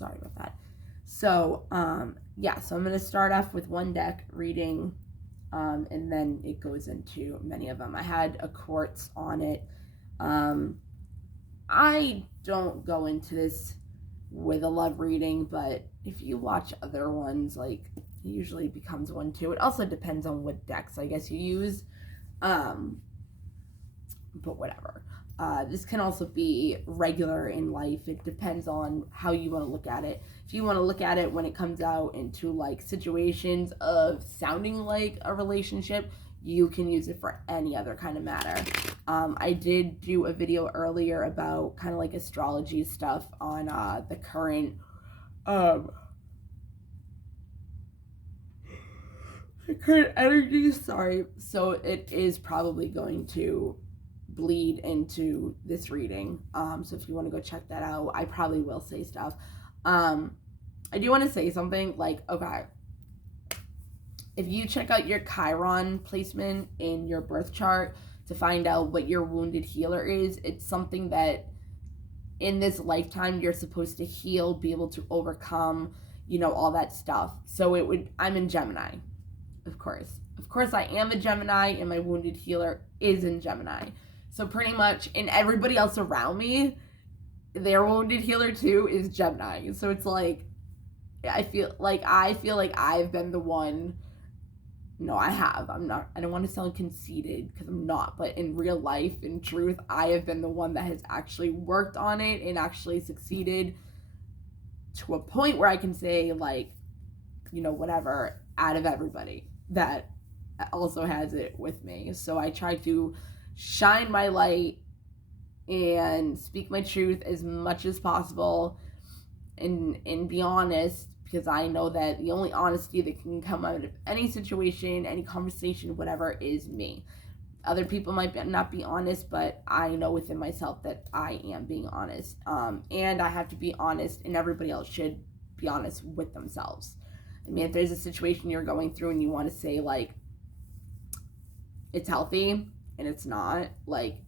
Sorry about that. So, yeah, so I'm going to start off with one deck reading, and then it goes into many of them. I had a quartz on it. I don't go into this with a love reading, but if you watch other ones, like, it usually becomes one too. It also depends on what decks, I guess, you use. But whatever. This can also be regular in life. It depends on how you want to look at it. If you want to look at it when it comes out into like situations of sounding like a relationship, you can use it for any other kind of matter. I did do a video earlier about kind of like astrology stuff on the current energy. Sorry. So it is probably going to bleed into this reading. So if you want to go check that out, I probably will say stuff. I do want to say something like, okay, if you check out your Chiron placement in your birth chart to find out what your wounded healer is, it's something that in this lifetime you're supposed to heal, be able to overcome, you know, all that stuff. So I'm in Gemini, of course I am a Gemini, and my wounded healer is in Gemini. So pretty much, and everybody else around me, their wounded healer too is Gemini. So it's like, I feel like I've been the one. No, I have. I don't want to sound conceited, because I'm not. But in real life, in truth, I have been the one that has actually worked on it and actually succeeded to a point where I can say, like, you know, whatever, out of everybody that also has it with me. So I try to shine my light and speak my truth as much as possible, and be honest, because I know that the only honesty that can come out of any situation, any conversation, whatever, is me. Other people might not be honest, but I know within myself that I am being honest. And I have to be honest, and everybody else should be honest with themselves. I mean, if there's a situation you're going through and you want to say, like, it's healthy, and it's not, like,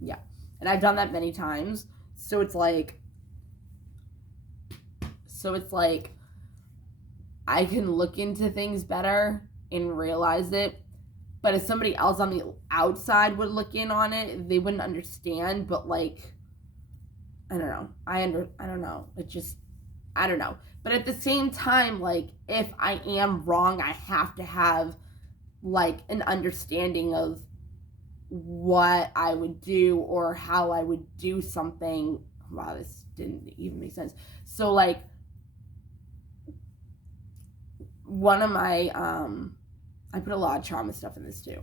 yeah. And I've done that many times. So it's like I can look into things better and realize it. But if somebody else on the outside would look in on it, they wouldn't understand. But, like, I don't know. I don't know. It just, I don't know. But at the same time, like, if I am wrong, I have to have, like, an understanding of what I would do or how I would do something. Wow, this didn't even make sense. So, like, one of my, I put a lot of trauma stuff in this too.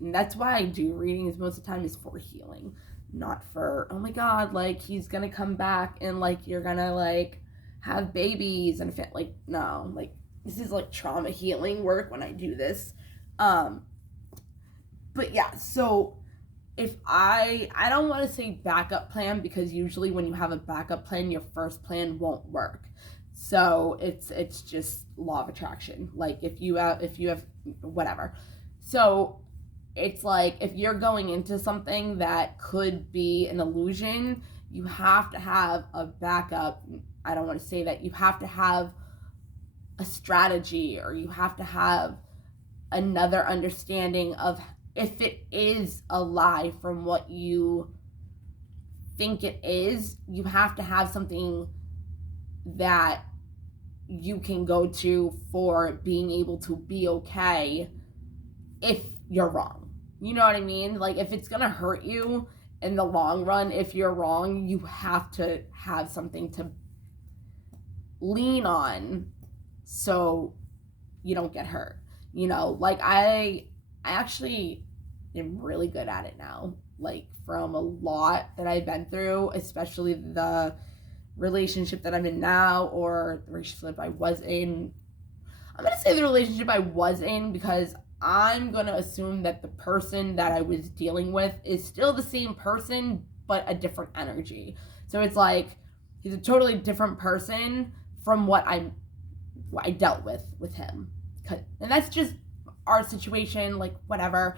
And that's why I do readings most of the time, is for healing. Not for, oh my God, like, he's gonna come back and, like, you're gonna, like, have babies and like, no, like, this is, like, trauma healing work when I do this. But yeah, so if I don't want to say backup plan, because usually when you have a backup plan, your first plan won't work. So it's just law of attraction. Like, if you have whatever. So it's like, if you're going into something that could be an illusion, you have to have a backup. I don't want to say that. You have to have a strategy, or you have to have another understanding of, if it is a lie from what you think it is, you have to have something that you can go to for being able to be okay if you're wrong. You know what I mean? Like, if it's gonna hurt you in the long run, if you're wrong, you have to have something to lean on so you don't get hurt. You know, like, I actually am really good at it now. Like, from a lot that I've been through, especially the relationship that I'm in now, or the relationship I was in. I'm going to say the relationship I was in, because I'm going to assume that the person that I was dealing with is still the same person, but a different energy. So it's like, he's a totally different person from what I dealt with him. And that's just our situation, like, whatever.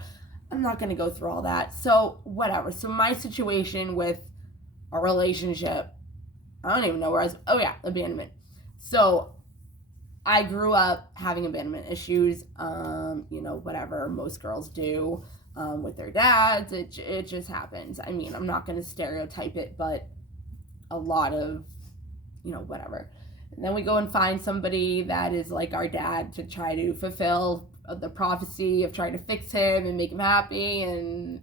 I'm not going to go through all that. So, whatever. So, my situation with a relationship, I don't even know where I was. Oh yeah, abandonment. So I grew up having abandonment issues, whatever most girls do with their dads. It just happens. I mean, I'm not going to stereotype it, but a lot of, whatever. And then we go and find somebody that is like our dad to try to fulfill the prophecy of trying to fix him and make him happy. And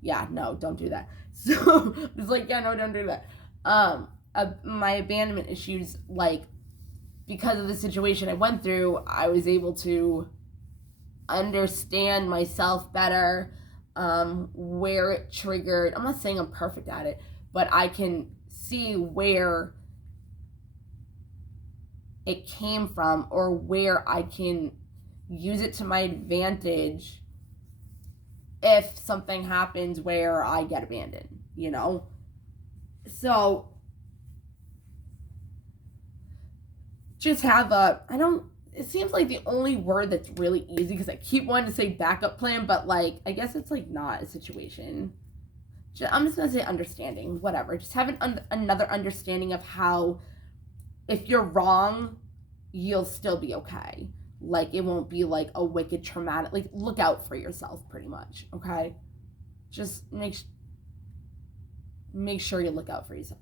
yeah, no, don't do that. So it's like, yeah, no, don't do that. My abandonment issues, like, because of the situation I went through, I was able to understand myself better, where it triggered. I'm not saying I'm perfect at it, but I can see where it came from or where I can use it to my advantage if something happens where I get abandoned, So just have it seems like the only word that's really easy, because I keep wanting to say backup plan, but like, I guess it's like not a situation. I'm just going to say understanding, whatever. Just have another understanding of how, if you're wrong, you'll still be okay. Like, it won't be like a wicked traumatic, like, look out for yourself pretty much, okay? Just make sure you look out for yourself.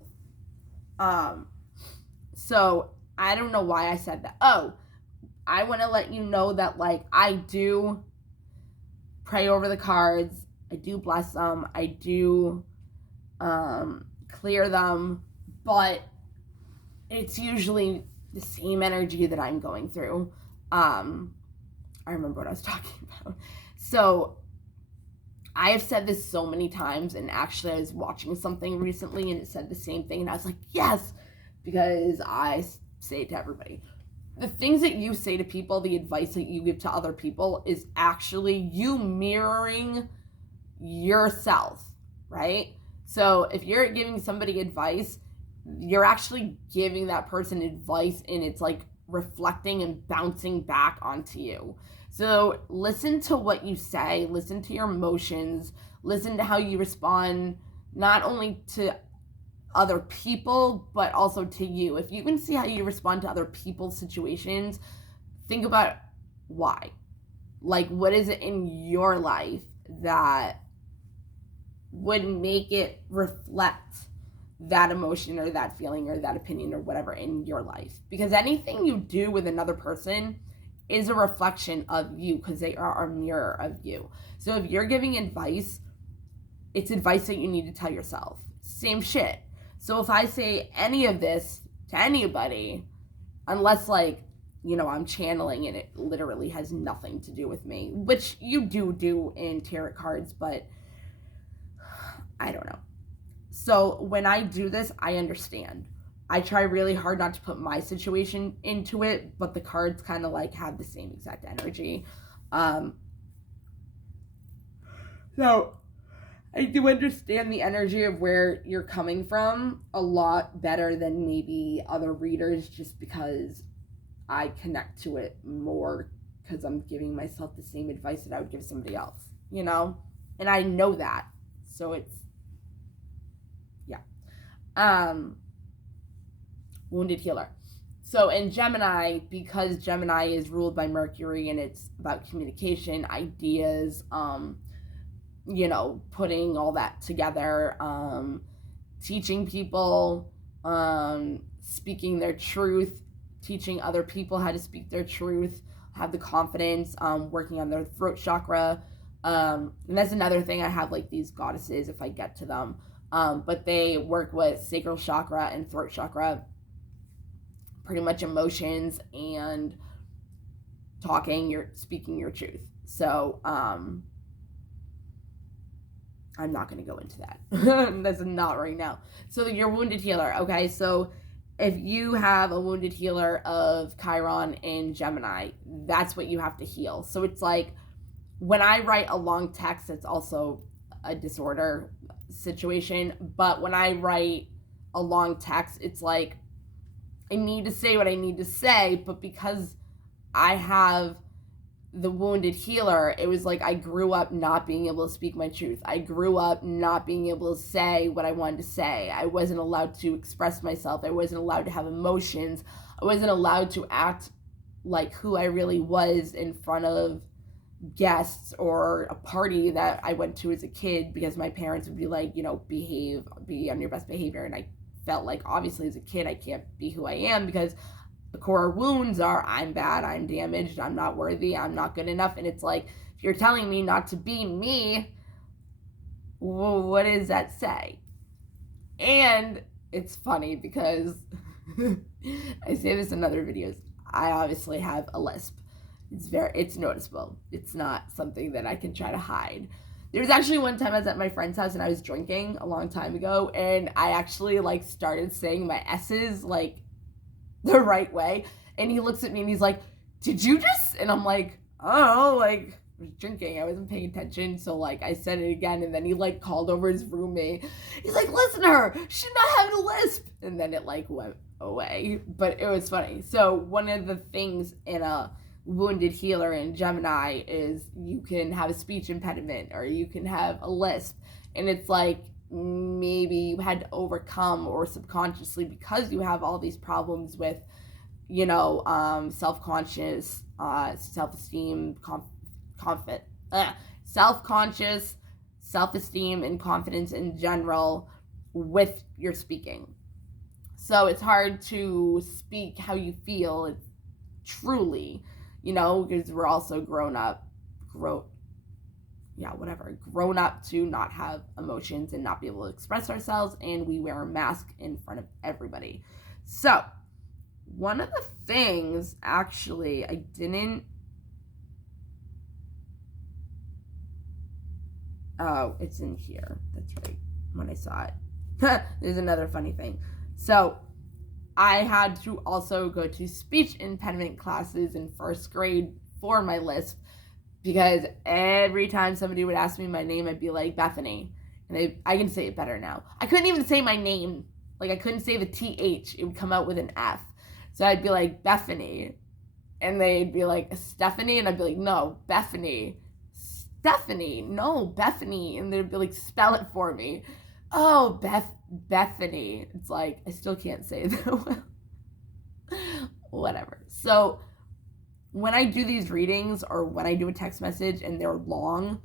So I don't know why I said that. Oh, I want to let you know that, like, I do pray over the cards. I do bless them. I do clear them. But it's usually the same energy that I'm going through. I remember what I was talking about. So I have said this so many times, and actually I was watching something recently and it said the same thing, and I was like, yes, because I say it to everybody. The things that you say to people, the advice that you give to other people, is actually you mirroring yourself, right? So if you're giving somebody advice, you're actually giving that person advice, and it's like reflecting and bouncing back onto you. So listen to what you say, listen to your emotions, listen to how you respond, not only to other people, but also to you. If you can see how you respond to other people's situations, think about why. Like, what is it in your life that would make it reflect that emotion or that feeling or that opinion or whatever in your life? Because anything you do with another person is a reflection of you, because they are a mirror of you. So if you're giving advice, it's advice that you need to tell yourself. Same shit. So if I say any of this to anybody, unless, like, I'm channeling and it literally has nothing to do with me, which you do in tarot cards, but I don't know. So when I do this, I understand. I try really hard not to put my situation into it, but the cards kind of like have the same exact energy. So I do understand the energy of where you're coming from a lot better than maybe other readers, just because I connect to it more, because I'm giving myself the same advice that I would give somebody else, and I know that. So it's, yeah. Wounded healer. So in Gemini, because Gemini is ruled by Mercury and it's about communication, ideas, putting all that together, teaching people, speaking their truth, teaching other people how to speak their truth, have the confidence, working on their throat chakra. And that's another thing. I have like these goddesses, if I get to them, but they work with Sacral Chakra and Throat Chakra, pretty much emotions and speaking your truth. So, I'm not going to go into that. That's not right now. So your wounded healer. Okay. So if you have a wounded healer of Chiron and Gemini, that's what you have to heal. So it's like, when I write a long text, it's also a disorder situation. But when I write a long text, it's like, I need to say what I need to say, but because I have the wounded healer, it was like I grew up not being able to speak my truth. I grew up not being able to say what I wanted to say. I wasn't allowed to express myself. I wasn't allowed to have emotions. I wasn't allowed to act like who I really was in front of guests or a party that I went to as a kid, because my parents would be like, you know, be on your best behavior. And I felt like, obviously, as a kid, I can't be who I am, because the core wounds are I'm bad, I'm damaged, I'm not worthy, I'm not good enough. And it's like, if you're telling me not to be me, well, what does that say? And it's funny because I say this in other videos, I obviously have a lisp. It's noticeable. It's not something that I can try to hide. There was actually one time I was at my friend's house and I was drinking a long time ago, and I actually like started saying my S's like the right way, and he looks at me and he's like, did you just? And I'm like, oh, like, I was drinking, I wasn't paying attention, so like I said it again, and then he like called over his roommate. He's like, listen to her, she's not having a lisp. And then it like went away, but it was funny. So one of the things in a wounded healer in Gemini is you can have a speech impediment, or you can have a lisp, and it's like maybe you had to overcome, or subconsciously, because you have all these problems with, you know, self-conscious, self-esteem, self-conscious, self-esteem, and confidence in general with your speaking. So it's hard to speak how you feel truly, you know, because we're also grown up to not have emotions and not be able to express ourselves, and we wear a mask in front of everybody. So one of the things, actually, I didn't, oh, it's in here, that's right, when I saw it. There's another funny thing. So I had to also go to speech impediment classes in first grade for my lisp, because every time somebody would ask me my name, I'd be like, Bethany. And I can say it better now. I couldn't even say my name. Like, I couldn't say the TH. It would come out with an F. So I'd be like, Bethany. And they'd be like, Stephanie? And I'd be like, no, Bethany. Stephanie. No, Bethany. And they'd be like, spell it for me. Oh, Bethany. It's like, I still can't say it that well. Whatever. So when I do these readings, or when I do a text message and they're long,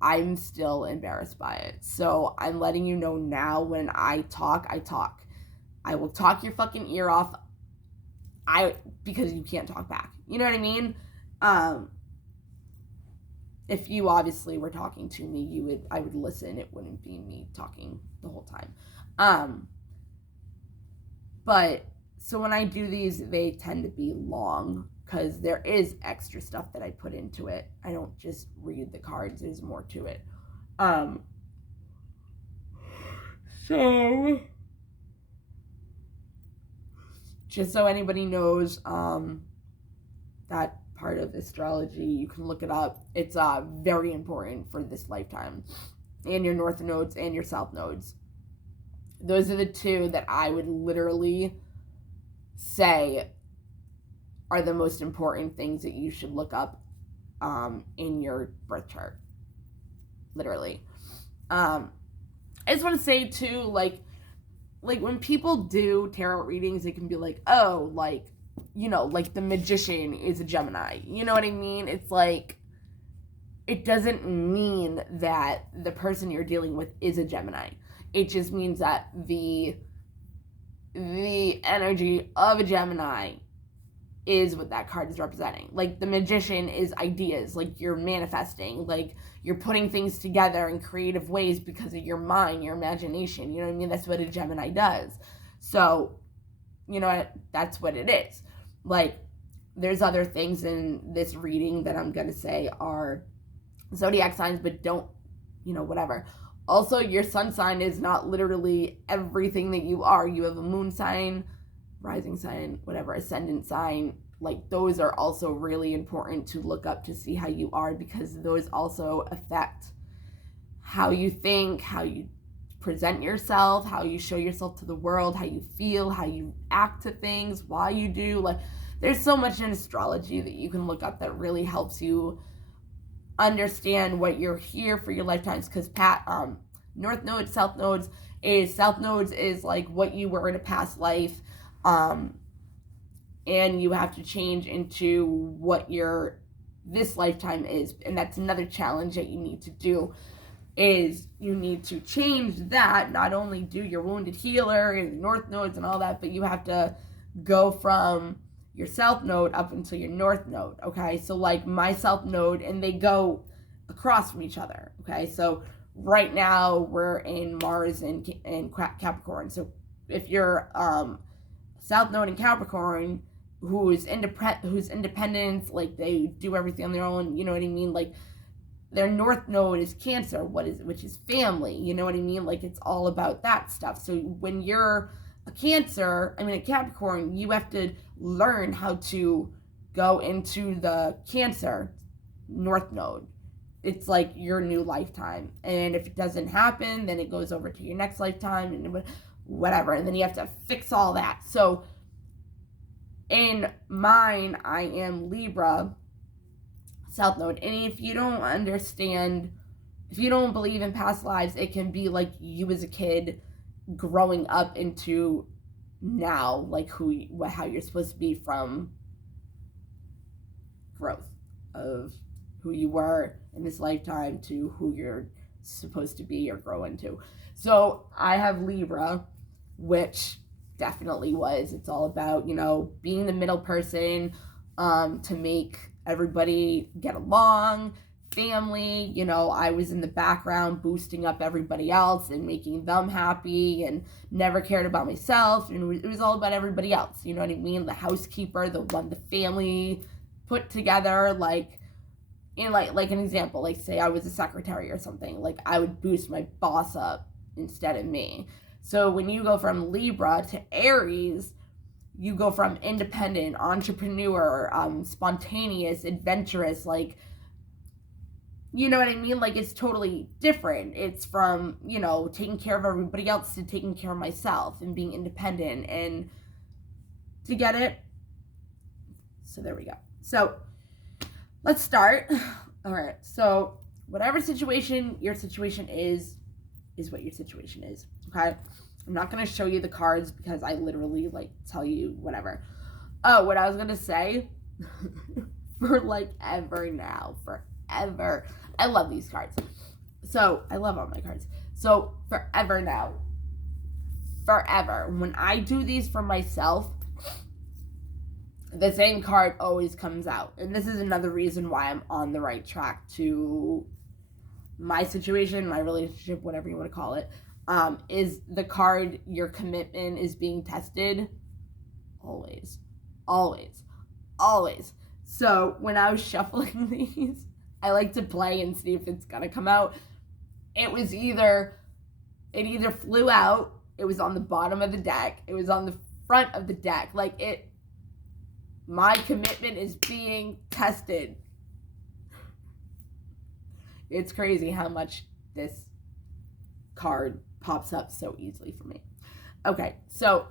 I'm still embarrassed by it. So I'm letting you know now, when I talk. I will talk your fucking ear off. Because you can't talk back. You know what I mean? If you obviously were talking to me, I would listen. It wouldn't be me talking the whole time. But so when I do these, they tend to be long, because there is extra stuff that I put into it. I don't just read the cards. There's more to it. So just so anybody knows, that part of astrology, you can look it up. It's very important for this lifetime, and your north nodes and your south nodes. Those are the two that I would literally say are the most important things that you should look up in your birth chart. Literally. I just want to say too, like when people do tarot readings, it can be like, oh, like, you know, like the magician is a Gemini. You know what I mean? It's like, it doesn't mean that the person you're dealing with is a Gemini. It just means that the energy of a Gemini is what that card is representing. Like, the magician is ideas, like you're manifesting, like you're putting things together in creative ways because of your mind, your imagination. You know what I mean? That's what a Gemini does. So, you know, that's what it is. Like, there's other things in this reading that I'm gonna say are zodiac signs, but don't, you know, whatever. Also, your sun sign is not literally everything that you are. You have a moon sign, rising sign, whatever, ascendant sign. Like, those are also really important to look up to see how you are, because those also affect how you think, how you present yourself, how you show yourself to the world, how you feel, how you act to things, why you do. Like, there's so much in astrology that you can look up that really helps you understand what you're here for your lifetimes. Because North nodes, South nodes is like what you were in a past life, and you have to change into what your this lifetime is. And that's another challenge that you need to do, is you need to change that. Not only do your wounded healer and North nodes and all that, but you have to go from your South node up until your North node. Okay, so like my South node, and they go across from each other. Okay, so right now we're in Mars and Capricorn. So if you're South node in Capricorn, who's independent, like they do everything on their own, you know what I mean? Like their North node is Cancer, which is family, you know what I mean? Like it's all about that stuff. So when you're a Capricorn, you have to learn how to go into the Cancer North node. It's like your new lifetime. And if it doesn't happen, then it goes over to your next lifetime and whatever. And then you have to fix all that. So in mine, I am Libra South node. And if you don't understand, if you don't believe in past lives, it can be like you as a kid growing up into now, like how you're supposed to be from growth of who you were in this lifetime to who you're supposed to be or grow into. So I have Libra, which definitely it's all about, being the middle person, to make everybody get along, family. I was in the background boosting up everybody else and making them happy, and never cared about myself, and it was all about everybody else, you know what I mean? The housekeeper, the family put together. Like like an example, like say I was a secretary or something, like I would boost my boss up instead of me. So when you go from Libra to Aries, you go from independent, entrepreneur, spontaneous, adventurous, like, you know what I mean? Like, it's totally different. It's from, taking care of everybody else to taking care of myself and being independent. And to get it? So there we go. So let's start. All right. So whatever situation your situation is what your situation is. Okay. I'm not going to show you the cards because I literally tell you whatever. Oh, what I was going to say for ever now, forever. I love these cards. So I love all my cards. So forever now, forever. When I do these for myself, the same card always comes out. And this is another reason why I'm on the right track to my situation, my relationship, whatever you want to call it, is the card, your commitment is being tested. Always. Always. Always. So when I was shuffling these, I like to play and see if it's going to come out. It either flew out, it was on the bottom of the deck, it was on the front of the deck. My commitment is being tested. It's crazy how much this card pops up so easily for me. Okay, so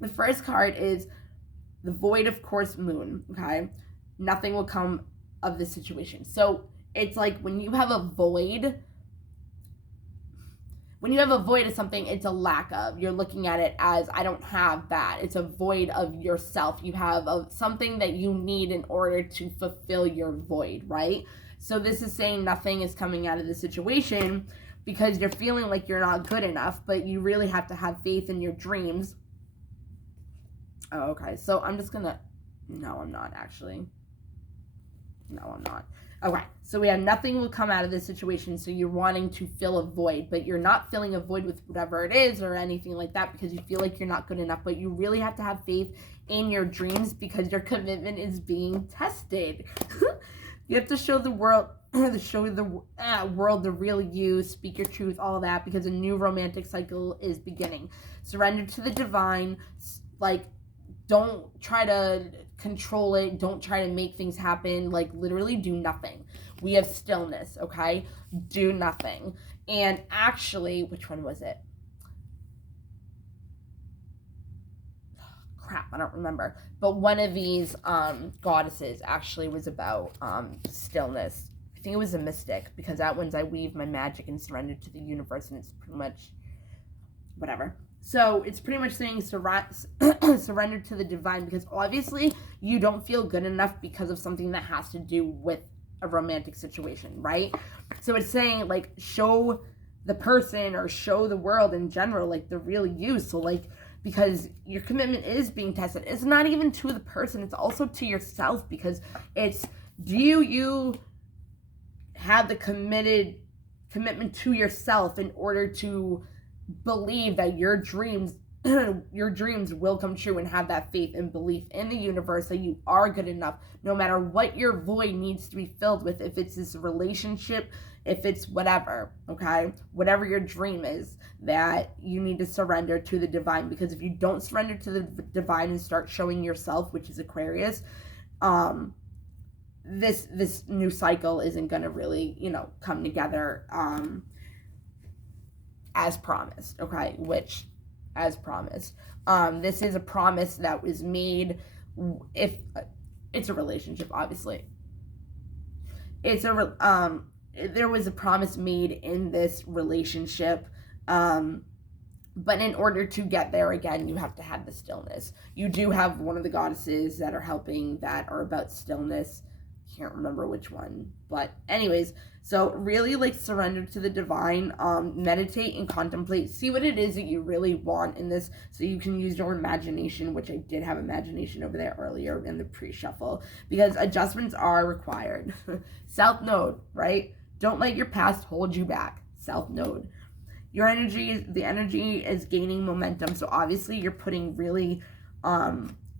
the first card is the Void of Course Moon, okay? Nothing will come of this situation. So it's like when you have a void of something, it's a lack of. You're looking at it as, I don't have that. It's a void of yourself. You have something that you need in order to fulfill your void, right? So this is saying nothing is coming out of the situation because you're feeling like you're not good enough, but you really have to have faith in your dreams. Oh, okay. So I'm just gonna, no, I'm not actually. No, I'm not. Okay, so we have nothing will come out of this situation, so you're wanting to fill a void, but you're not filling a void with whatever it is or anything like that because you feel like you're not good enough, but you really have to have faith in your dreams because your commitment is being tested. You have to show the world, world the real you, speak your truth, all that, because a new romantic cycle is beginning. Surrender to the divine, don't try to control it. Don't try to make things happen. Literally do nothing. We have stillness, okay? Do nothing. And actually, which one was it? Crap, I don't remember. But one of these goddesses actually was about stillness. I think it was a mystic, because that one's I weave my magic and surrender to the universe, and it's pretty much whatever. So it's pretty much saying surrender to the divine, because obviously you don't feel good enough because of something that has to do with a romantic situation, right? So it's saying, like, show the person or show the world in general, like, the real you. So, like, because your commitment is being tested. It's not even to the person, it's also to yourself, because it's, do you have the commitment to yourself in order to believe that your dreams will come true, and have that faith and belief in the universe that you are good enough, no matter what your void needs to be filled with, if it's this relationship, if it's whatever, okay? Whatever your dream is, that you need to surrender to the divine, because if you don't surrender to the divine and start showing yourself, which is Aquarius, this new cycle isn't going to really, come together as promised, okay? Which, as promised, this is a promise that was made. If it's a relationship, obviously, there was a promise made in this relationship, but in order to get there, again, you have to have the stillness. You do have one of the goddesses that are helping, that are about stillness. Can't remember which one, but anyways, so really, like, surrender to the divine, meditate and contemplate, see what it is that you really want in this, so you can use your imagination, which I did have imagination over there earlier in the pre-shuffle, because adjustments are required. South Node, right? Don't let your past hold you back. South Node. The energy is gaining momentum, so obviously you're putting really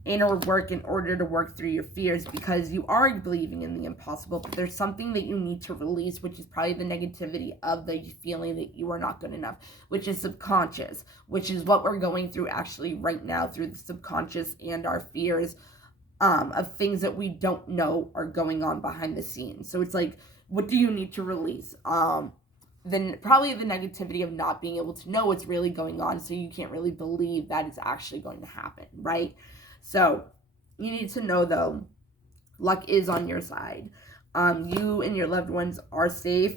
inner work in order to work through your fears, because you are believing in the impossible, but there's something that you need to release, which is probably the negativity of the feeling that you are not good enough, which is subconscious, which is what we're going through actually right now, through the subconscious and our fears of things that we don't know are going on behind the scenes. So it's like, what do you need to release? Then probably the negativity of not being able to know what's really going on, so you can't really believe that it's actually going to happen, right? So you need to know, though, luck is on your side. You and your loved ones are safe.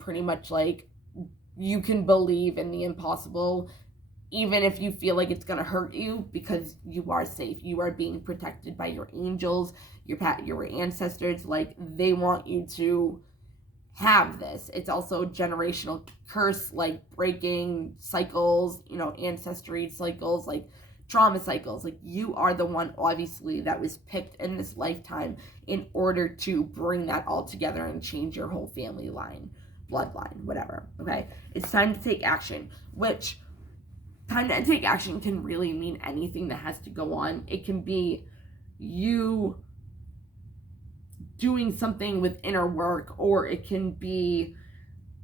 Pretty much, like, you can believe in the impossible, even if you feel like it's going to hurt you, because you are safe. You are being protected by your angels, your ancestors. Like, they want you to have this. It's also generational curse, like breaking cycles, ancestry cycles, like trauma cycles. Like, you are the one, obviously, that was picked in this lifetime in order to bring that all together and change your whole family line, bloodline, whatever, okay? It's time to take action, which time to take action can really mean anything that has to go on. It can be you doing something with inner work, or it can be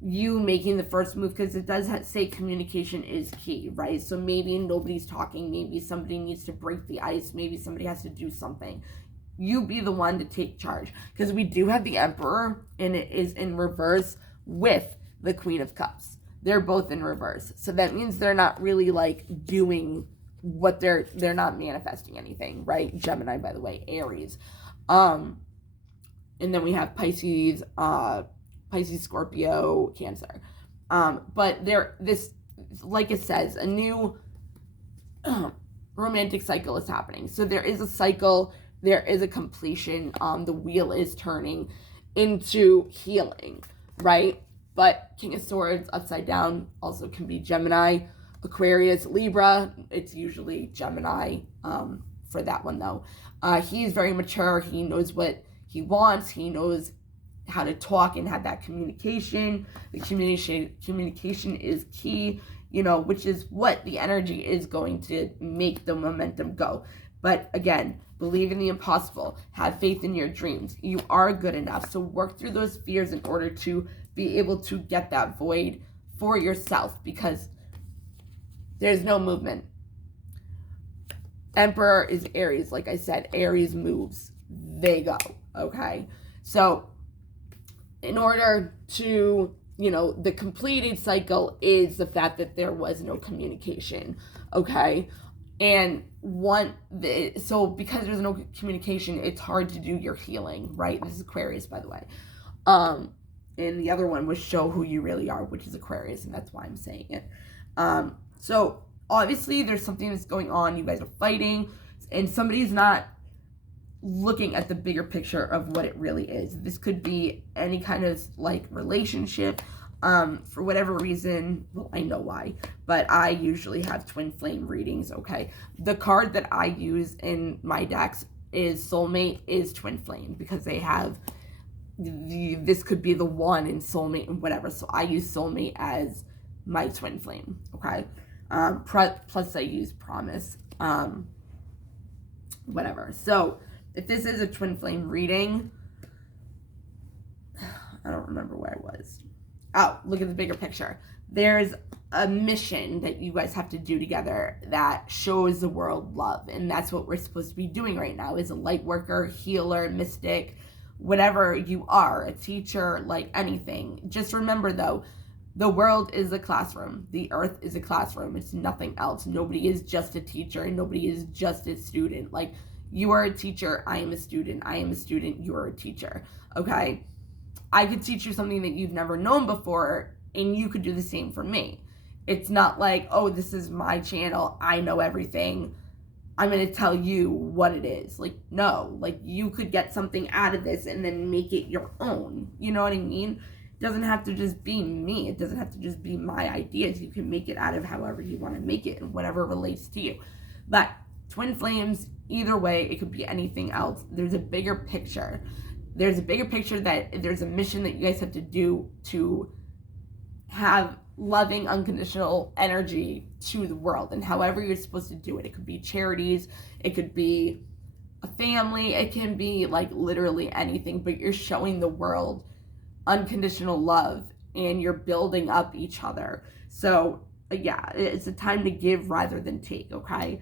you making the first move, because it does say communication is key, right? So maybe nobody's talking, maybe somebody needs to break the ice, maybe somebody has to do something. You be the one to take charge, because we do have the Emperor, and it is in reverse with the Queen of Cups. They're both in reverse, so that means they're not really, like, doing what they're not manifesting anything, right? Gemini, by the way, Aries. And then we have Pisces, Scorpio, Cancer. But this, like it says, a new romantic cycle is happening. So there is a cycle, there is a completion. The wheel is turning into healing, right? But King of Swords upside down also can be Gemini, Aquarius, Libra. It's usually Gemini for that one, though. He's very mature. He knows what he wants. He knows how to talk and have that communication. The communication is key, which is what the energy is going to make the momentum go. But again, believe in the impossible. Have faith in your dreams. You are good enough. So work through those fears in order to be able to get that void for yourself, because there's no movement. Emperor is Aries. Like I said, Aries moves. They go. Okay, so in order to, the completed cycle is the fact that there was no communication, okay? And so because there's no communication, it's hard to do your healing, right? This is Aquarius, by the way. And the other one was show who you really are, which is Aquarius, and that's why I'm saying it. So obviously there's something that's going on. You guys are fighting, and somebody's not looking at the bigger picture of what it really is. This could be any kind of like relationship. For whatever reason, well, I know why, but I usually have twin flame readings, okay? The card that I use in my decks is soulmate is twin flame, because they have this could be the one in soulmate and whatever. So I use soulmate as my twin flame, okay? Plus I use promise, whatever. So if this is a twin flame reading, I don't remember where I was. Oh, look at the bigger picture. There's a mission that you guys have to do together that shows the world love. And that's what we're supposed to be doing right now, is a light worker, healer, mystic, whatever you are, a teacher, like anything. Just remember though, the world is a classroom. The earth is a classroom. It's nothing else. Nobody is just a teacher, and nobody is just a student. Like, you are a teacher, I am a student. I am a student, you are a teacher, okay? I could teach you something that you've never known before, and you could do the same for me. It's not like, oh, this is my channel, I know everything, I'm going to tell you what it is. Like, no, like, you could get something out of this and then make it your own. You know what I mean? It doesn't have to just be me. It doesn't have to just be my ideas. You can make it out of however you want to make it and whatever relates to you. But twin flames, either way, it could be anything else. There's a bigger picture. There's a bigger picture that there's a mission that you guys have to do to have loving, unconditional energy to the world, and however you're supposed to do it. It could be charities, it could be a family, it can be like literally anything, but you're showing the world unconditional love and you're building up each other. So yeah, it's a time to give rather than take, okay?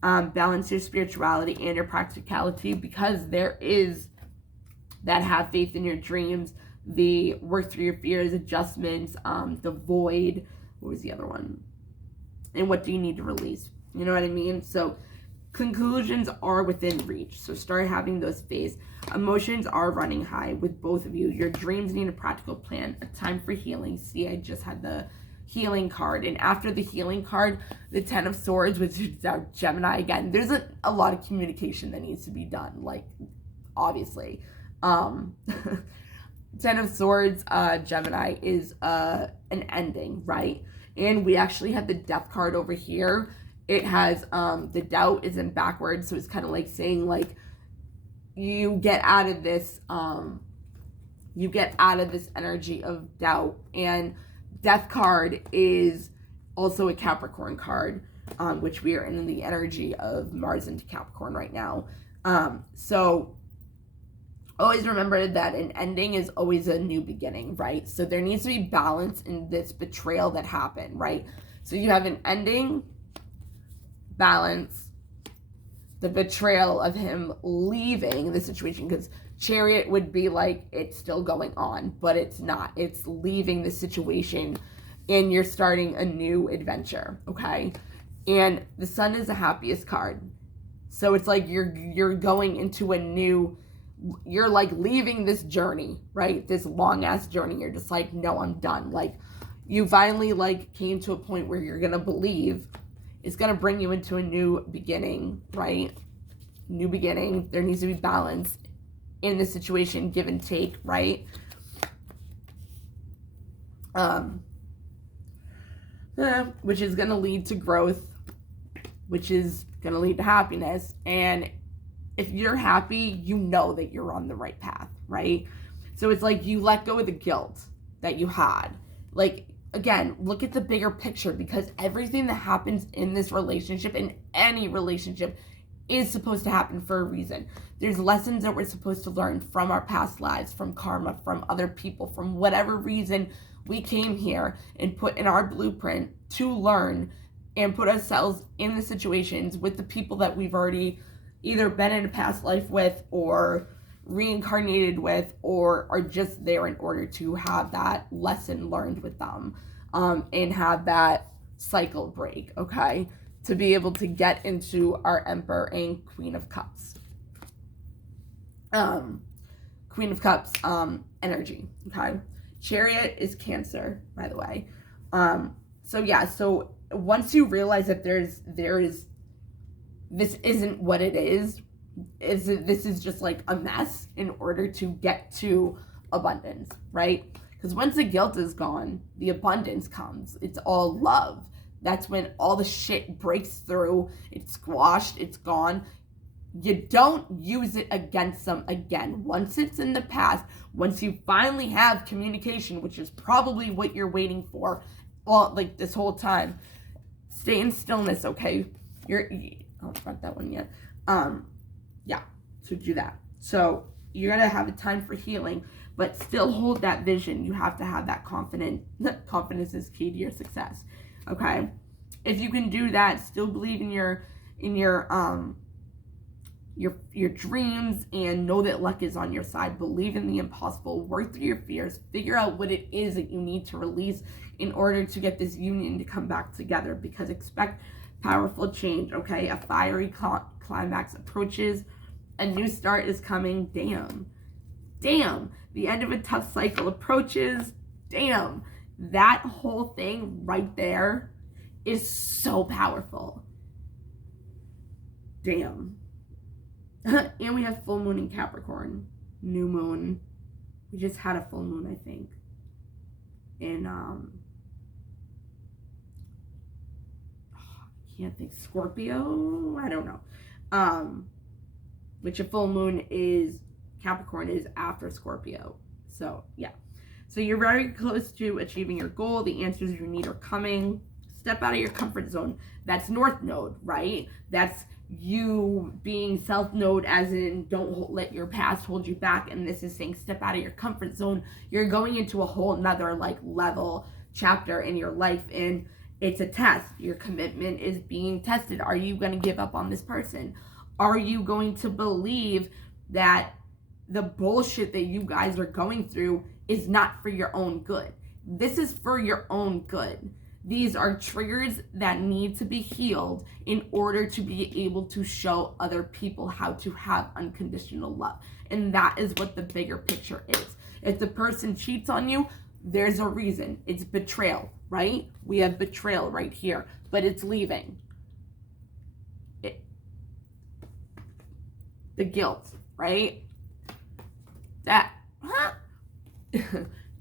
Balance your spirituality and your practicality, because there is that have faith in your dreams, the work through your fears, adjustments, the void, what was the other one? And what do you need to release? You know what I mean? So conclusions are within reach. So start having those phases. Emotions are running high with both of you. Your dreams need a practical plan, a time for healing. See, I just had the healing card. And after the healing card, the Ten of Swords, which is Gemini again. There's a lot of communication that needs to be done, like, obviously. Ten of Swords, Gemini, is an ending, right? And we actually have the Death card over here. It has the doubt is in backwards, so it's kind of like saying, like, you get out of this energy of doubt. And Death card is also a Capricorn card, which we are in the energy of Mars into Capricorn right now. So always remember that an ending is always a new beginning, right? So there needs to be balance in this betrayal that happened, right? So you have an ending, balance, the betrayal of him leaving the situation, because Chariot would be like, it's still going on, but it's not. It's leaving the situation and you're starting a new adventure, okay? And the Sun is the happiest card. So it's like you're going into a new, you're like leaving this journey, right? This long ass journey. You're just like, no, I'm done. Like, you finally like came to a point where you're going to believe it's going to bring you into a new beginning, right? New beginning. There needs to be balance in the situation, give and take, right? Which is going to lead to growth, which is going to lead to happiness. And if you're happy, you know that you're on the right path, right? So it's like you let go of the guilt that you had. Like, again, look at the bigger picture, because everything that happens in this relationship, in any relationship, is supposed to happen for a reason. There's lessons that we're supposed to learn from our past lives, from karma, from other people, from whatever reason we came here and put in our blueprint to learn and put ourselves in the situations with the people that we've already either been in a past life with, or reincarnated with or are just there in order to have that lesson learned with them, and have that cycle break, okay? To be able to get into our Emperor and Queen of Cups. Queen of Cups energy, okay? Chariot is Cancer, by the way. So once you realize that this isn't what it is, this is just like a mess in order to get to abundance, right? Because once the guilt is gone, the abundance comes. It's all love. That's when all the shit breaks through. It's squashed. It's gone. You don't use it against them again. Once it's in the past, once you finally have communication, which is probably what you're waiting for, well, like this whole time, stay in stillness, okay? I don't got that one yet. So do that. So you're gonna have a time for healing, but still hold that vision. You have to have that confidence. Confidence is key to your success. Okay? If you can do that, still believe in your dreams and know that luck is on your side. Believe in the impossible. Work through your fears. Figure out what it is that you need to release in order to get this union to come back together, because expect powerful change, okay? A fiery climax approaches. A new start is coming. Damn. The end of a tough cycle approaches. Damn. That whole thing right there is so powerful. Damn. And we have full moon in Capricorn. New moon. We just had a full moon, I think. In, I can't think, Scorpio? I don't know. Which a full moon is, Capricorn is after Scorpio. So, yeah. So you're very close to achieving your goal. The answers you need are coming. Step out of your comfort zone. That's North Node, right? That's you being South Node, as in don't let your past hold you back. And this is saying step out of your comfort zone. You're going into a whole nother level chapter in your life, and it's a test. Your commitment is being tested. Are you going to give up on this person? Are you going to believe that the bullshit that you guys are going through is not for your own good? This is for your own good. These are triggers that need to be healed in order to be able to show other people how to have unconditional love. And that is what the bigger picture is. If the person cheats on you, there's a reason. It's betrayal, right? We have betrayal right here, but it's leaving. The guilt, right?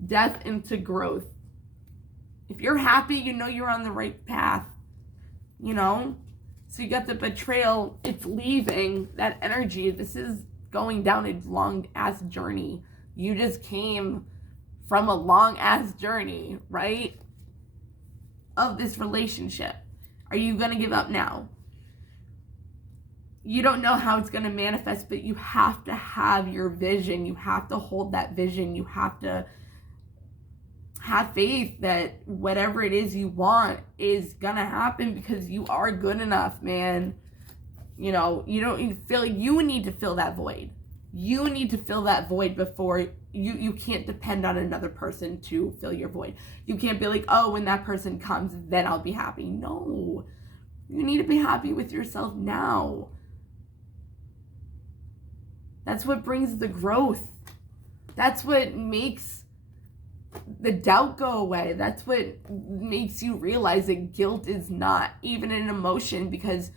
Death into growth. If you're happy, you know you're on the right path, you know? So you got the betrayal, it's leaving, that energy. This is going down a long-ass journey. You just came from a long-ass journey, right? Of this relationship. Are you going to give up now? You don't know how it's going to manifest, but you have to have your vision. You have to hold that vision. You have to have faith that whatever it is you want is going to happen, because you are good enough, man. You know, you don't need to fill, you need to fill that void. You need to fill that void before you can't depend on another person to fill your void. You can't be like, oh, when that person comes, then I'll be happy. No, you need to be happy with yourself now. That's what brings the growth. That's what makes the doubt go away. That's what makes you realize that guilt is not even an emotion, because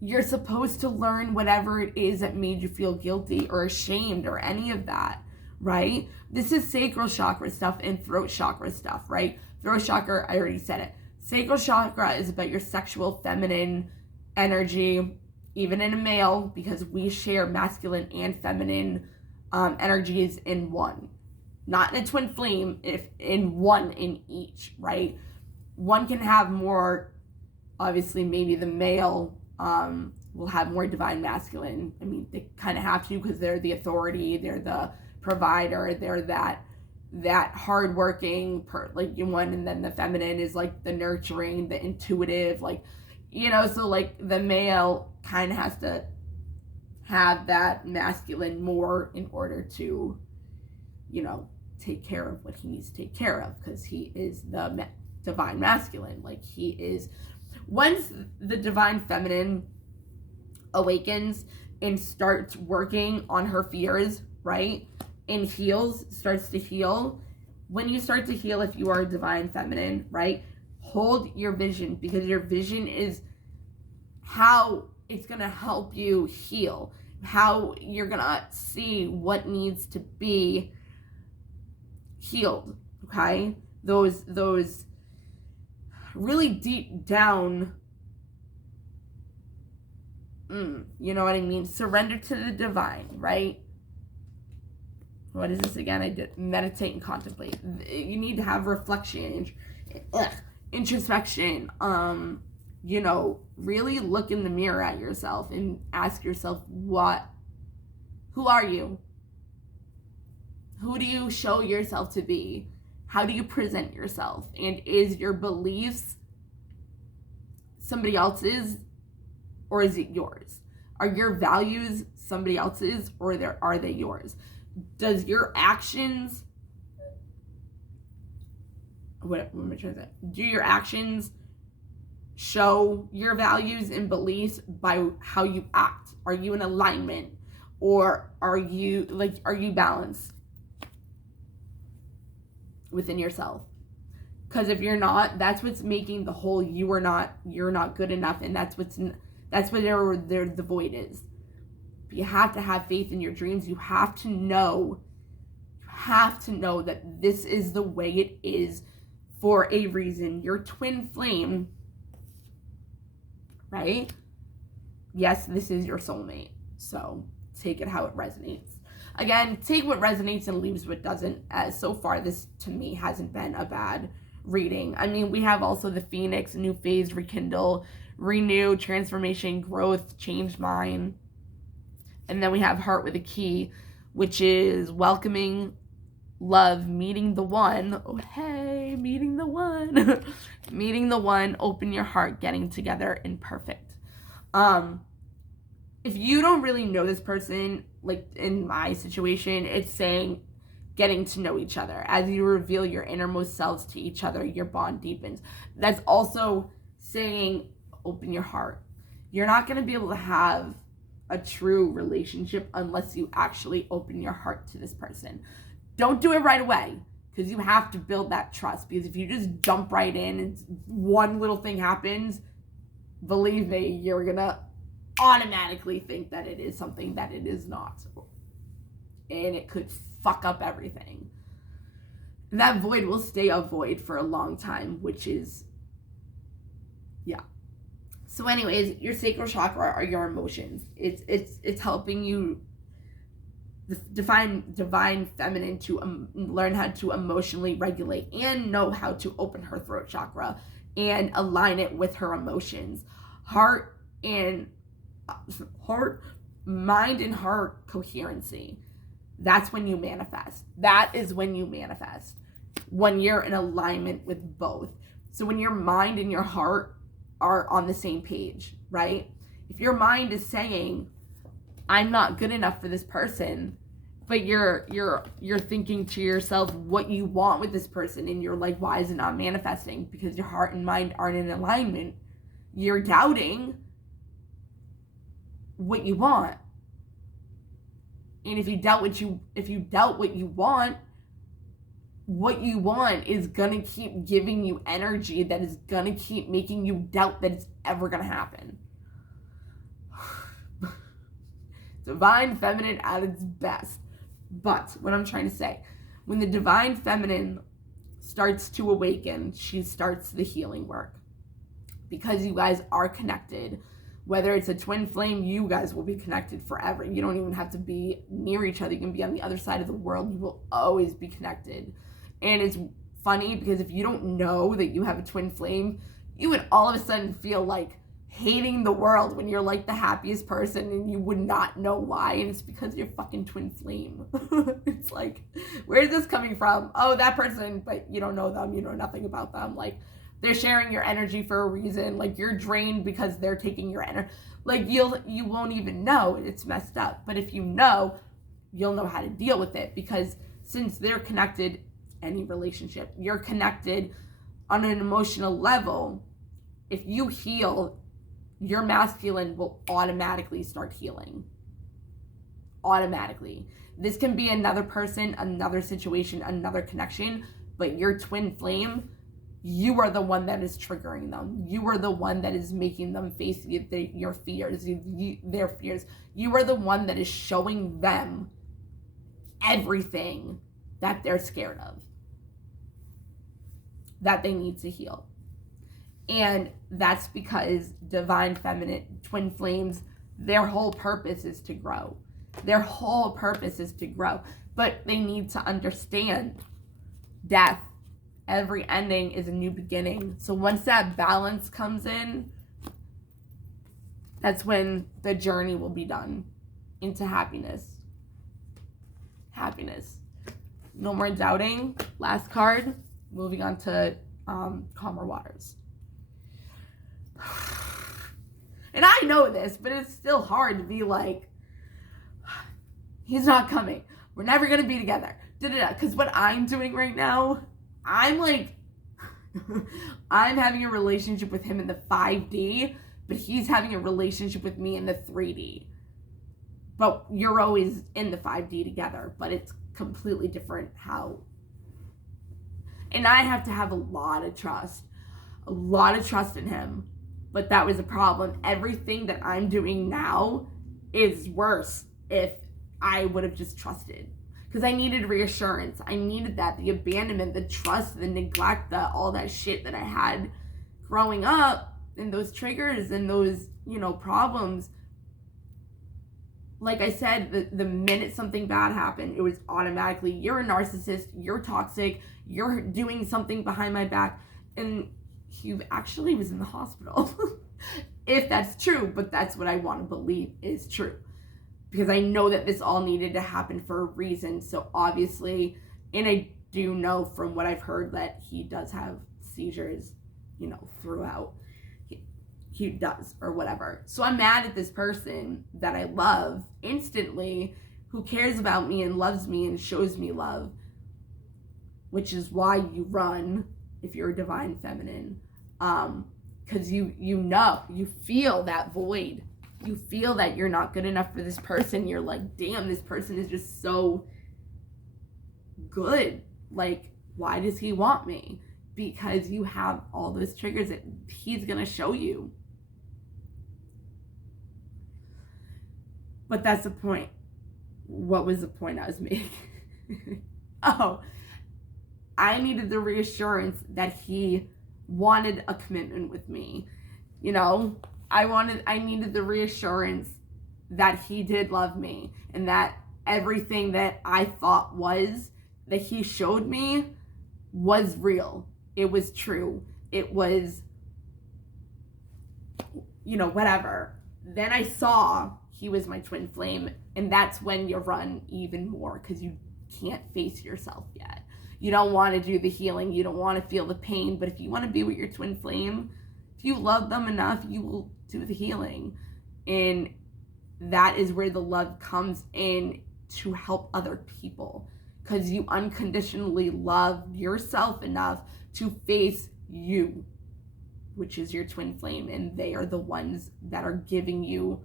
you're supposed to learn whatever it is that made you feel guilty or ashamed or any of that, right? This is sacral chakra stuff and throat chakra stuff, right? Throat chakra, I already said it. Sacral chakra is about your sexual feminine energy, even in a male, because we share masculine and feminine energies in one. Not in a twin flame, if in one in each, right? One can have more, obviously maybe the male will have more divine masculine. I mean, they kind of have to, because they're the authority, they're the provider, they're that hardworking one, and then the feminine is like the nurturing, the intuitive, like, you know, so like the male kind of has have that masculine more in order to, you know, take care of what he needs to take care of, because he is the divine masculine. Like, he is, once the divine feminine awakens and starts working on her fears, right, and starts to heal. When you start to heal, if you are a divine feminine, right, hold your vision, because your vision is how it's going to help you heal, how you're going to see what needs to be healed, okay? Those really deep down, you know what I mean? Surrender to the divine, right? What is this again? I did meditate and contemplate. You need to have reflection, introspection. You know, really look in the mirror at yourself and ask yourself, who are you? Who do you show yourself to be? How do you present yourself? And is your beliefs somebody else's, or is it yours? Are your values somebody else's, or are they yours? Does your actions, what am I trying to say? Do your actions show your values and beliefs by how you act? Are you in alignment, or are you balanced within yourself? Because if you're not, that's what's making the whole you're not good enough, and that's where the void is. But you have to have faith in your dreams. You have to know that this is the way it is for a reason. Your twin flame, right? Yes, this is your soulmate. So take it how it resonates. Again, take what resonates and leaves what doesn't. As so far, this to me hasn't been a bad reading. I mean, we have also the Phoenix, new phase, rekindle, renew, transformation, growth, change mind. And then we have Heart with a Key, which is welcoming, love, meeting the one. Oh, hey, meeting the one. Meeting the one, open your heart, getting together, and perfect. If you don't really know this person, like in my situation, it's saying getting to know each other. As you reveal your innermost selves to each other, your bond deepens. That's also saying open your heart. You're not going to be able to have a true relationship unless you actually open your heart to this person. Don't do it right away, because you have to build that trust. Because if you just jump right in and one little thing happens, believe me, you're going to automatically think that it is something that it is not. And it could fuck up everything. And that void will stay a void for a long time, which is, yeah. So anyways, your sacral chakra are your emotions. It's helping you define divine feminine to learn how to emotionally regulate and know how to open her throat chakra and align it with her emotions. Mind and heart coherency. That's when you manifest. That is when you manifest. When you're in alignment with both. So when your mind and your heart are on the same page, right? If your mind is saying, I'm not good enough for this person, but you're thinking to yourself what you want with this person, and you're like, why is it not manifesting? Because your heart and mind aren't in alignment. You're doubting what you want. And if you doubt what you want is gonna keep giving you energy that is gonna keep making you doubt that it's ever gonna happen. Divine feminine at its best. But what I'm trying to say, when the divine feminine starts to awaken, she starts the healing work. Because you guys are connected. Whether it's a twin flame, you guys will be connected forever. You don't even have to be near each other. You can be on the other side of the world. You will always be connected. And it's funny because if you don't know that you have a twin flame, you would all of a sudden feel like hating the world when you're like the happiest person and you would not know why. And it's because you're fucking twin flame. It's like, where is this coming from? Oh, that person, but you don't know them. You know nothing about them. Like, They're sharing your energy for a reason. Like, you're drained because they're taking your energy. Like, you won't even know it's messed up. But if you know, you'll know how to deal with it, because since they're connected, any relationship, you're connected on an emotional level. If you heal, your masculine will automatically start healing. Automatically. This can be another person, another situation, another connection, but your twin flame, you are the one that is triggering them. You are the one that is making them face your fears, their fears. You are the one that is showing them everything that they're scared of, that they need to heal. And that's because divine feminine twin flames, their whole purpose is to grow. Their whole purpose is to grow. But they need to understand death. Every ending is a new beginning. So once that balance comes in, that's when the journey will be done into happiness. Happiness. No more doubting. Last card. Moving on to calmer waters. And I know this, but it's still hard to be like, he's not coming. We're never going to be together. Because what I'm doing right now, I'm like, I'm having a relationship with him in the 5D, but he's having a relationship with me in the 3D. But you're always in the 5D together, but it's completely different how. And I have to have a lot of trust in him. But that was a problem. Everything that I'm doing now is worse if I would have just trusted. Because I needed reassurance. I needed that. The abandonment, the trust, the neglect, all that shit that I had growing up, and those triggers and those, problems. Like I said, the minute something bad happened, it was automatically, you're a narcissist, you're toxic, you're doing something behind my back. And he actually was in the hospital. If that's true, but that's what I want to believe is true. Because I know that this all needed to happen for a reason. So obviously, and I do know from what I've heard that he does have seizures, throughout. He does, or whatever. So I'm mad at this person that I love instantly, who cares about me and loves me and shows me love, which is why you run if you're a divine feminine. Because you feel that void. You feel that you're not good enough for this person. You're like, damn, this person is just so good. Like, why does he want me? Because you have all those triggers that he's going to show you. But that's the point. What was the point I was making? Oh, I needed the reassurance that he wanted a commitment with me. I needed the reassurance that he did love me, and that everything that I thought that he showed me was real. It was true. It was, whatever. Then I saw he was my twin flame, and that's when you run even more, because you can't face yourself yet. You don't want to do the healing. You don't want to feel the pain. But if you want to be with your twin flame, if you love them enough, you will do the healing. And that is where the love comes in, to help other people. Because you unconditionally love yourself enough to face you, which is your twin flame. And they are the ones that are giving you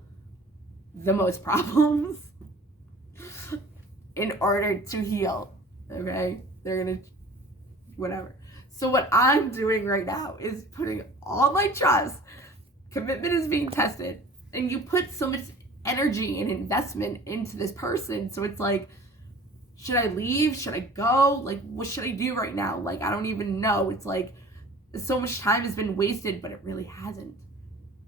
the most problems in order to heal. Okay? They're gonna, whatever. So what I'm doing right now is putting all my trust. Commitment is being tested. And you put so much energy and investment into this person. So it's like, should I leave? Should I go? Like, what should I do right now? Like, I don't even know. It's like, so much time has been wasted, but it really hasn't.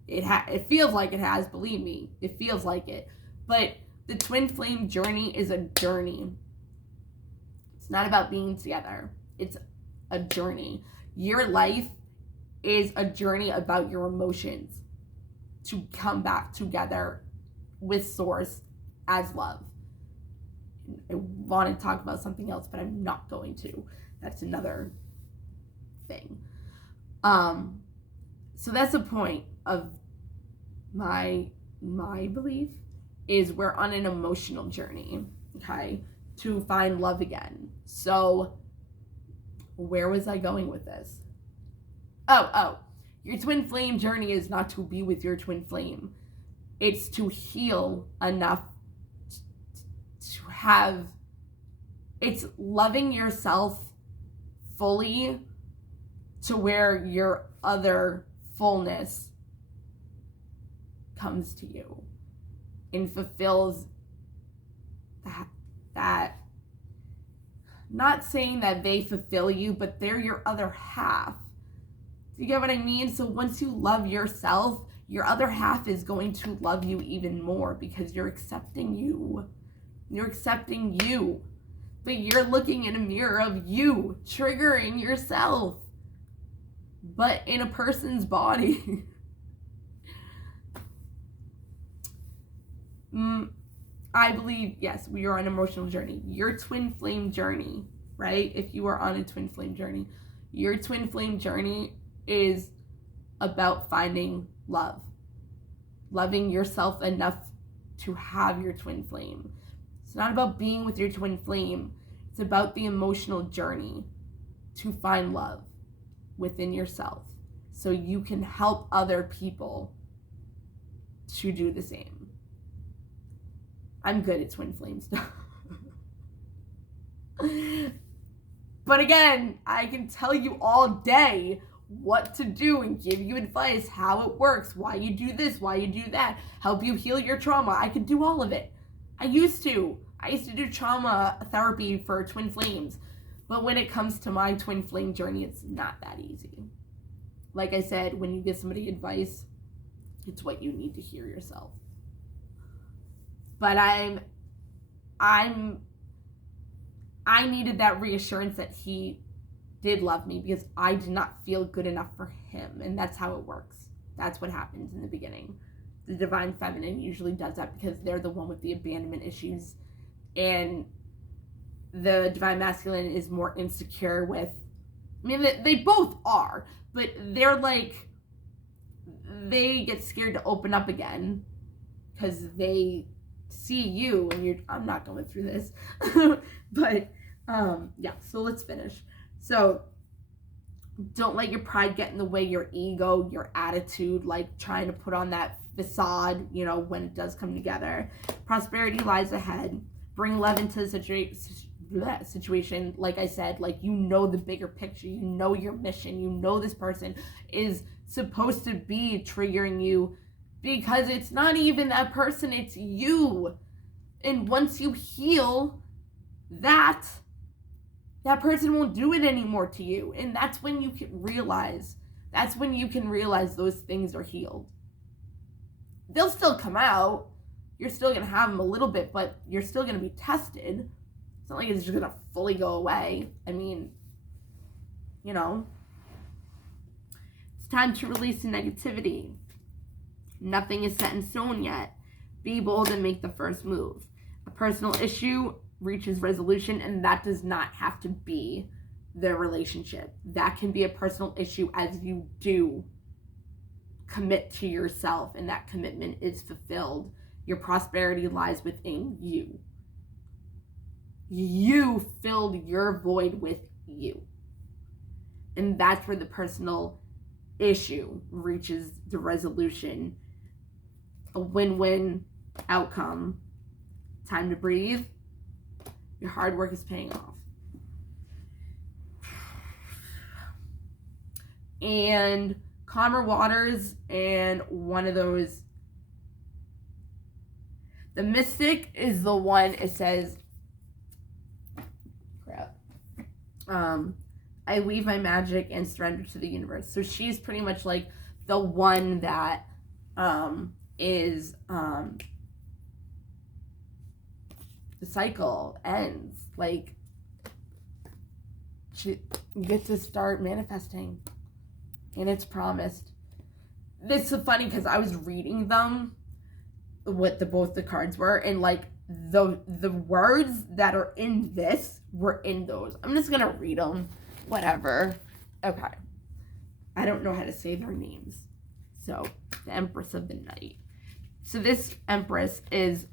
It feels like it has, believe me. It feels like it. But the twin flame journey is a journey. It's not about being together. It's a journey. Your life is a journey about your emotions to come back together with Source as love. I want to talk about something else, but I'm not going to. That's another thing. So that's the point of my belief, is we're on an emotional journey, okay, to find love again. So where was I going with this? Oh, your twin flame journey is not to be with your twin flame. It's to heal enough to have, it's loving yourself fully to where your other fullness comes to you and fulfills that not saying that they fulfill you, but they're your other half. Do you get what I mean? So once you love yourself, your other half is going to love you even more, because you're accepting you. You're accepting you. But you're looking in a mirror of you triggering yourself, but in a person's body. I believe, yes, we are on an emotional journey. Your twin flame journey, right? If you are on a twin flame journey, your twin flame journey is about finding love. Loving yourself enough to have your twin flame. It's not about being with your twin flame. It's about the emotional journey to find love within yourself, so you can help other people to do the same. I'm good at twin flame stuff. But again, I can tell you all day what to do and give you advice, how it works, why you do this, why you do that, help you heal your trauma. I could do all of it. I used to do trauma therapy for twin flames. But when it comes to my twin flame journey, it's not that easy. Like I said, when you give somebody advice, it's what you need to hear yourself. But I needed that reassurance that he did love me, because I did not feel good enough for him. And that's how it works. That's what happens in the beginning. The divine feminine usually does that because they're the one with the abandonment issues. And the divine masculine is more insecure with, I mean, they both are, but they're like, they get scared to open up again because they see you and I'm not going through this. But yeah, so let's finish. So don't let your pride get in the way, your ego, your attitude, like trying to put on that facade, you know, when it does come together. Prosperity lies ahead. Bring love into the situation. Like I said, like, you know the bigger picture, you know your mission, you know this person is supposed to be triggering you, because it's not even that person, it's you. And once you heal that person won't do it anymore to you. And that's when you can realize those things are healed. They'll still come out. You're still going to have them a little bit, but you're still going to be tested. It's not like it's just going to fully go away. I mean, you know, it's time to release the negativity. Nothing is set in stone yet. Be bold and make the first move. A personal issue reaches resolution, and that does not have to be the relationship. That can be a personal issue as you do commit to yourself, and that commitment is fulfilled. Your prosperity lies within you. You filled your void with you. And that's where the personal issue reaches the resolution. A win-win outcome. Time to breathe. Your hard work is paying off. And calmer waters, and one of those, the mystic is the one, it says, I leave my magic and surrender to the universe. So she's pretty much like the one that is the cycle ends. Like, you get to start manifesting, and it's promised. It's so funny because I was reading them, what both the cards were, and like the words that are in this were in those. I'm just gonna read them. Whatever. Okay. I don't know how to say their names. So, the Empress of the Night. So this Empress is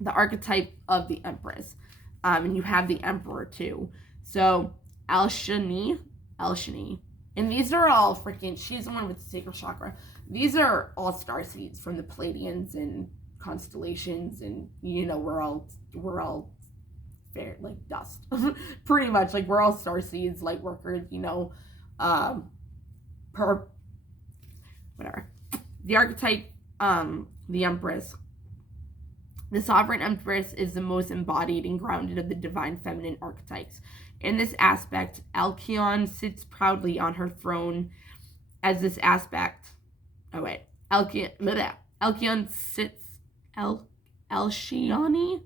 the archetype of the Empress. And you have the Emperor too. So, Alshani. And these are all freaking, she's the one with the Sacral Chakra. These are all star seeds from the Pleiadians and constellations, and we're all fair, like dust. Pretty much, like we're all star seeds, light workers, whatever. The archetype, the Empress. The sovereign Empress is the most embodied and grounded of the divine feminine archetypes. In this aspect, Alcyone sits proudly on her throne as this aspect. Oh wait, Alcyone sits. Alcyone.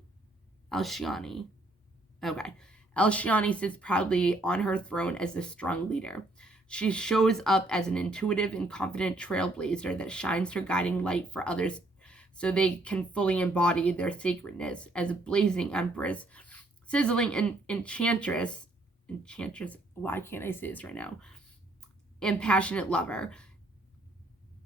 Okay. Alcyone sits proudly on her throne as a strong leader. She shows up as an intuitive and confident trailblazer that shines her guiding light for others so they can fully embody their sacredness as a blazing empress, sizzling enchantress, why can't I say this right now? And passionate lover.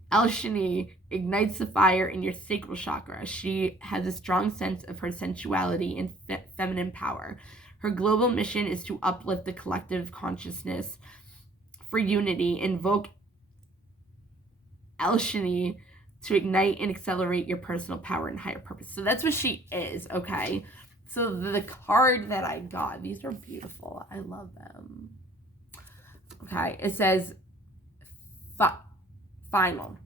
Alcyone ignites the fire in your sacral chakra. She has a strong sense of her sensuality and feminine power. Her global mission is to uplift the collective consciousness for unity. Invoke Alcyone to ignite and accelerate your personal power and higher purpose. So that's what she is, okay? So the card that I got, these are beautiful. I love them. Okay, it says finale.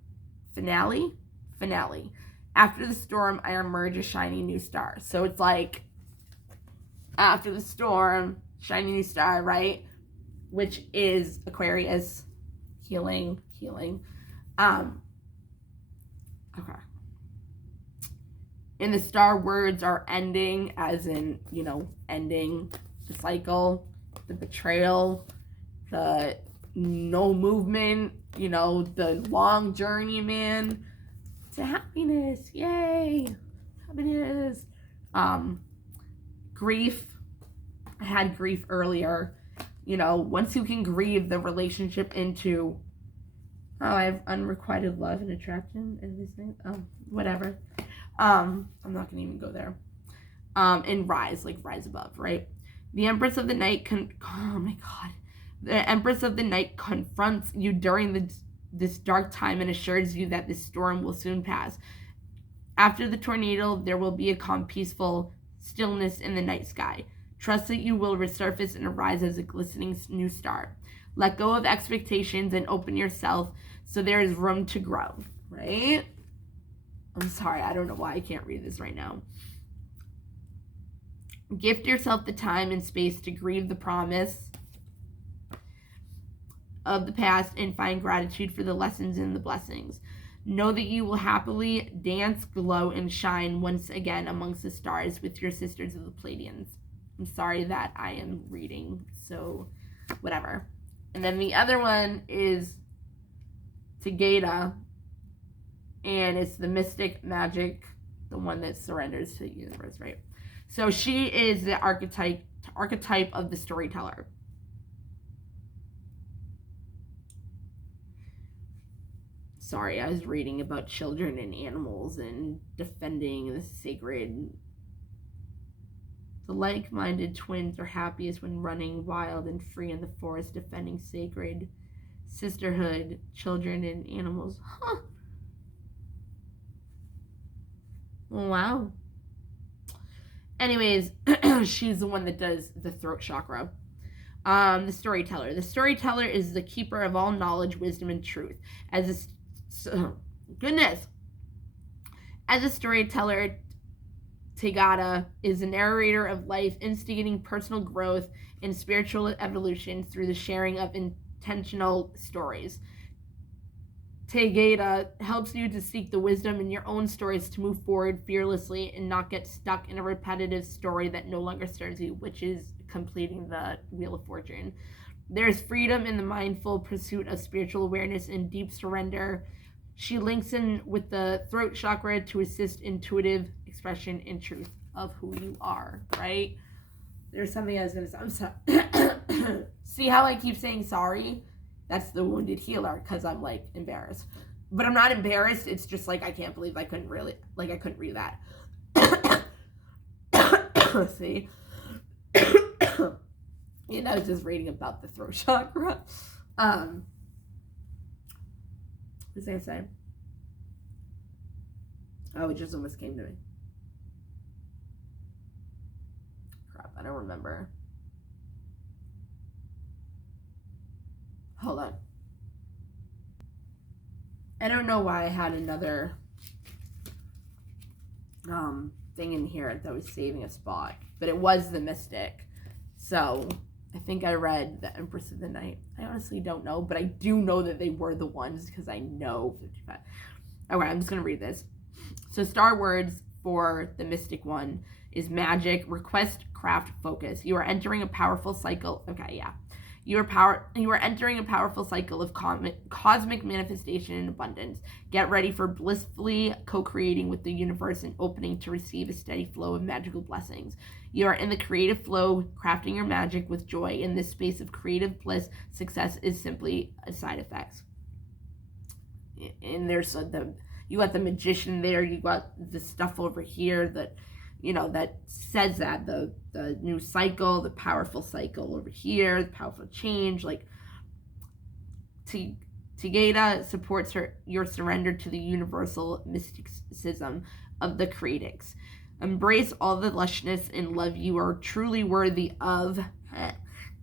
After the storm, I emerge a shiny new star. So it's like, after the storm, shiny new star, right? Which is Aquarius, healing. Okay. And the star words are ending, as in, ending the cycle, the betrayal, the no movement, the long journey, man, to happiness. Yay! Happiness. Grief. I had grief earlier. Once you can grieve the relationship into, I have unrequited love and attraction and these things. Whatever. I'm not gonna even go there. And rise above, right? The Empress of the Night The Empress of the Night confronts you during this dark time and assures you that this storm will soon pass. After the tornado, there will be a calm, peaceful stillness in the night sky. Trust that you will resurface and arise as a glistening new star. Let go of expectations and open yourself so there is room to grow, right? I'm sorry, I don't know why I can't read this right now. Gift yourself the time and space to grieve the promise of the past and find gratitude for the lessons and the blessings. Know that you will happily dance, glow, and shine once again amongst the stars with your sisters of the Pleiadians. I'm sorry that I am reading, so whatever. And then the other one is Tegeta, and it's the mystic magic, the one that surrenders to the universe, right? So she is the archetype of the storyteller. Sorry, I was reading about children and animals and defending the sacred. The like-minded twins are happiest when running wild and free in the forest, defending sacred sisterhood, children and animals. Huh. Wow. Anyways, she's the one that does the throat chakra. The storyteller. The storyteller is the keeper of all knowledge, wisdom, and truth. As a storyteller, Tegeta is a narrator of life, instigating personal growth and spiritual evolution through the sharing of intentional stories. Tegeta helps you to seek the wisdom in your own stories to move forward fearlessly and not get stuck in a repetitive story that no longer serves you, which is completing the Wheel of Fortune. There's freedom in the mindful pursuit of spiritual awareness and deep surrender. She links in with the throat chakra to assist intuitive expression and truth of who you are, right? There's something I was going to say. I'm sorry. See how I keep saying sorry? That's the wounded healer, because I'm like embarrassed. But I'm not embarrassed. It's just like, I can't believe I couldn't read that. See? And I was just reading about the throat chakra. What was I saying? Oh, it just almost came to me. Crap, I don't remember. Hold on. I don't know why I had another thing in here that was saving a spot, but it was the Mystic. So I think I read the Empress of the Night. I honestly don't know, but I do know that they were the ones because I know 55. Okay, I'm just going to read this. So star words for the Mystic one is magic, request, craft, focus. You are entering a powerful cycle. Okay, yeah. You are entering a powerful cycle of cosmic manifestation and abundance. Get ready for blissfully co-creating with the universe and opening to receive a steady flow of magical blessings. You are in the creative flow, crafting your magic with joy. In this space of creative bliss, success is simply a side effect. And there's you got the Magician there, you got the stuff over here that, you know, that says that the new cycle, the powerful cycle over here, the powerful change. Like Tigeda supports your surrender to the universal mysticism of the creatics. Embrace all the lushness and love you are truly worthy of.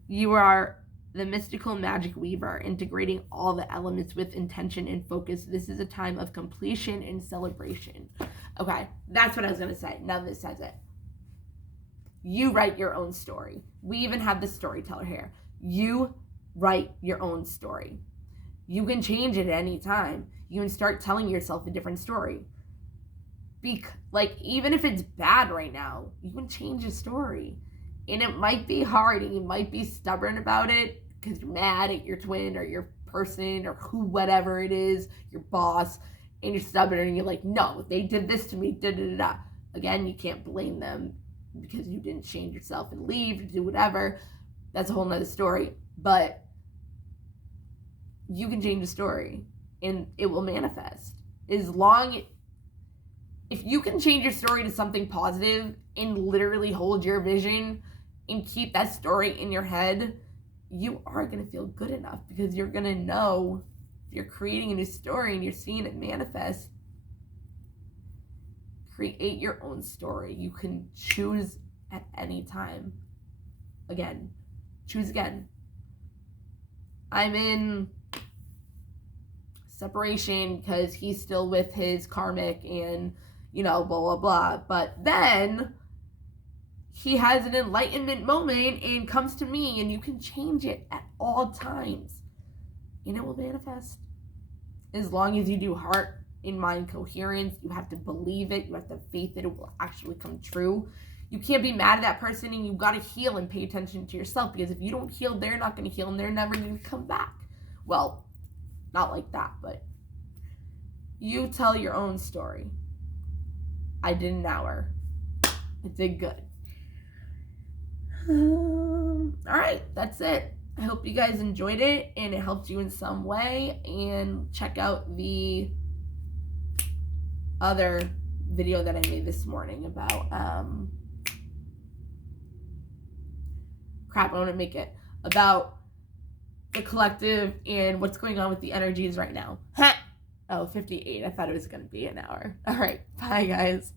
You are the mystical magic weaver, integrating all the elements with intention and focus. This is a time of completion and celebration. Okay, that's what I was going to say. Now this says it. You write your own story. We even have the Storyteller here. You write your own story. You can change it at any time. You can start telling yourself a different story. Even if it's bad right now, you can change a story. And it might be hard and you might be stubborn about it because you're mad at your twin or your person or whatever it is, your boss, and you're stubborn and you're like, no, they did this to me, da-da-da-da. Again, you can't blame them because you didn't change yourself and leave or do whatever. That's a whole nother story. But you can change the story and it will manifest. If you can change your story to something positive and literally hold your vision and keep that story in your head, you are going to feel good enough because you're going to know if you're creating a new story and you're seeing it manifest. Create your own story. You can choose at any time. Again, choose again. I'm in separation because he's still with his karmic and, you know, blah, blah, blah. But then he has an enlightenment moment and comes to me, and you can change it at all times. And it will manifest. As long as you do heart and mind coherence, you have to believe it. You have to have faith that it will actually come true. You can't be mad at that person, and you've got to heal and pay attention to yourself, because if you don't heal, they're not going to heal and they're never going to come back. Well, not like that, but you tell your own story. I did an hour. I did good. All right, that's it. I hope you guys enjoyed it and it helped you in some way. And check out the other video that I made this morning about about the collective and what's going on with the energies right now. Oh, 58. I thought it was going to be an hour. All right, bye guys.